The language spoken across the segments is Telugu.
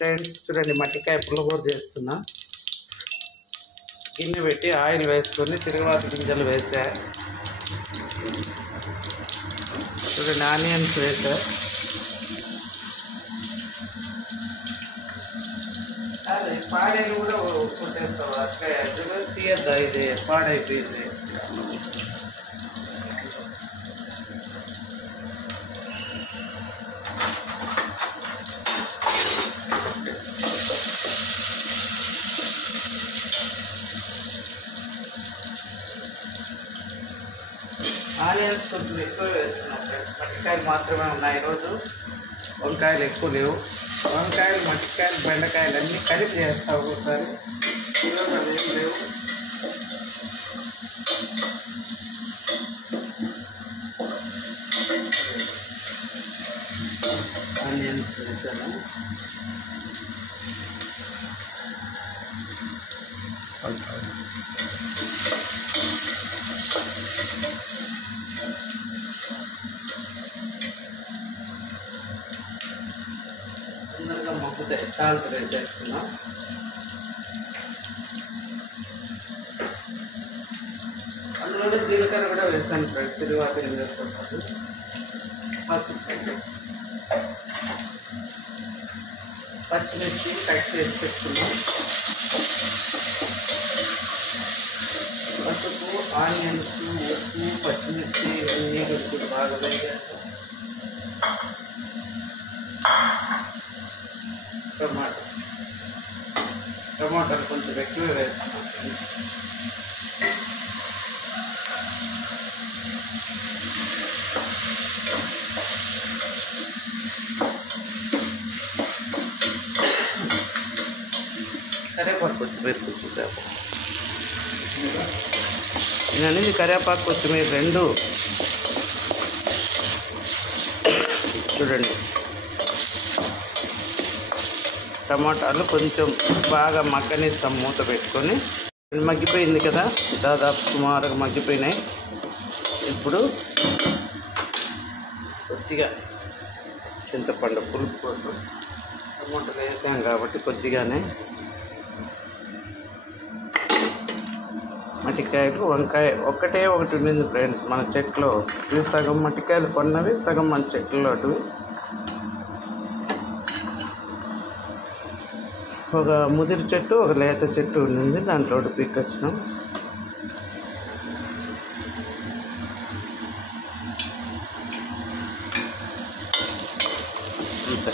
ఫ్రెండ్స్ చూడండి, మట్టికాయ పుల్లగూర చేస్తున్నా. గిన్నె పెట్టి ఆయిల్ వేసుకొని తిరువాత గింజలు వేసా. చూడండి, ఆనియన్స్ వేసా. అదే పాడేది కూడా కొట్టేస్తావు అట్లా తీయద్దా, ఇది పాడైపోయింది. ఆనియన్స్ కొంచెం ఎక్కువ వేస్తున్నాం ఫ్రెండ్స్. మట్టికాయలు మాత్రమే ఉన్నాయి ఈరోజు, వంకాయలు ఎక్కువ లేవు. వంకాయలు, మట్టికాయలు, బెండకాయలు అన్నీ కలిపి చేస్తావు ఒకసారి. ఈరోజు అదేం లేవు. ఆనియన్స్ వేసాను. తొందరగా మగ్గుతాయి. సాల్ట్ వేసేస్తున్నాం. అందులోనే జీలకర్ర కూడా వేసాను ఫ్రెండ్స్. తిరువాత ఏం వేసుకుంటాను. పచ్చిమిర్చి కట్ చేసి పెట్టుకున్నాం. పసుపు, ఆనియన్స్, ఉప్పు, పచ్చిమిర్చి అన్నీ కొంచెం బాగా వేయాలి. టమాటాలు కొంచెం ఎక్కువ వేస్తున్నాం. కరివేపాకు కొత్తిమీర కొంచెం నేను అనేది కరివేపాకు కొత్తిమీర రెండు చూడండి. టమాటాలు కొంచెం బాగా మగ్గనిస్తాం మూత పెట్టుకొని. మగ్గిపోయింది కదా, దాదాపు సుమారుగా మగ్గిపోయినాయి. ఇప్పుడు కొద్దిగా చింతపండు పులుపు కోసం టమాటాలు వేసాం కాబట్టి కొద్దిగానే. మట్టికాయలు, వంకాయ ఒకటి ఉండింది ఫ్రెండ్స్ మన చెట్లో. ఇవి సగం మట్టికాయలు కొన్నవి, సగం మన చెట్లో అటు. ఒక ముదిరి చెట్టు, ఒక లేత చెట్టు ఉండింది, దాంట్లో పిక్కొచ్చినాం. అంతే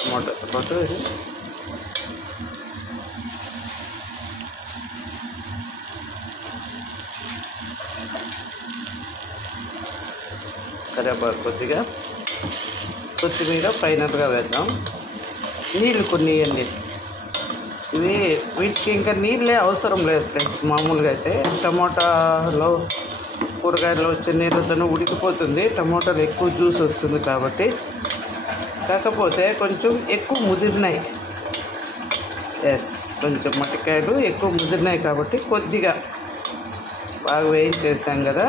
టమాటో పాటు ఇది కరివేపాకు కొద్దిగా, కొత్తిమీర ఫైనల్గా వేద్దాం. నీళ్ళు కొన్ని ఇవ్వండి. వీటికి ఇంకా నీళ్ళే అవసరం లేదు ఫ్రెండ్స్. మామూలుగా అయితే టమోటాలో, కూరగాయలు వచ్చే నీళ్ళతోనే ఉడికిపోతుంది. టమోటాలు ఎక్కువ జ్యూస్ వస్తుంది కాబట్టి. కాకపోతే కొంచెం ఎక్కువ ముదిరినాయి. కొంచెం మట్టికాయలు ఎక్కువ ముదిరినాయి కాబట్టి కొద్దిగా బాగా వేయించేసాం కదా,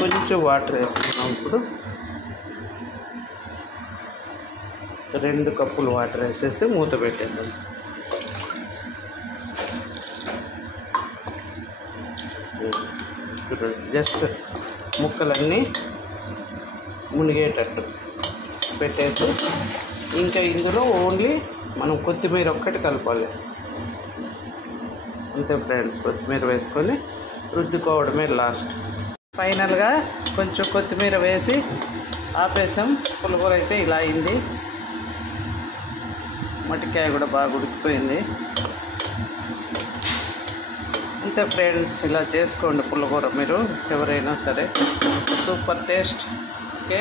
కొంచెం వాటర్ వేసుకున్నాం. ఇప్పుడు 2 కప్పులు వాటర్ వేసేసి మూత పెట్టేద్దాం. జస్ట్ ముక్కలన్నీ మునిగేటట్టు పెట్టేసి ఇంకా ఇందులో ఓన్లీ మనం కొత్తిమీర ఒక్కటి కలపాలి. అంతే ఫ్రెండ్స్. కొత్తిమీర వేసుకొని రుద్దుకోవడమే లాస్ట్. ఫైనల్గా కొంచెం కొత్తిమీర వేసి ఆపేసాం. పులిహోర అయితే ఇలా అయింది. మట్టికాయ కూడా బాగా ఉడికిపోయింది. అంతే ఫ్రెండ్స్, ఇలా చేసుకోండి పులిహోర మీరు ఎవరైనా సరే. Super taste. ఓకే.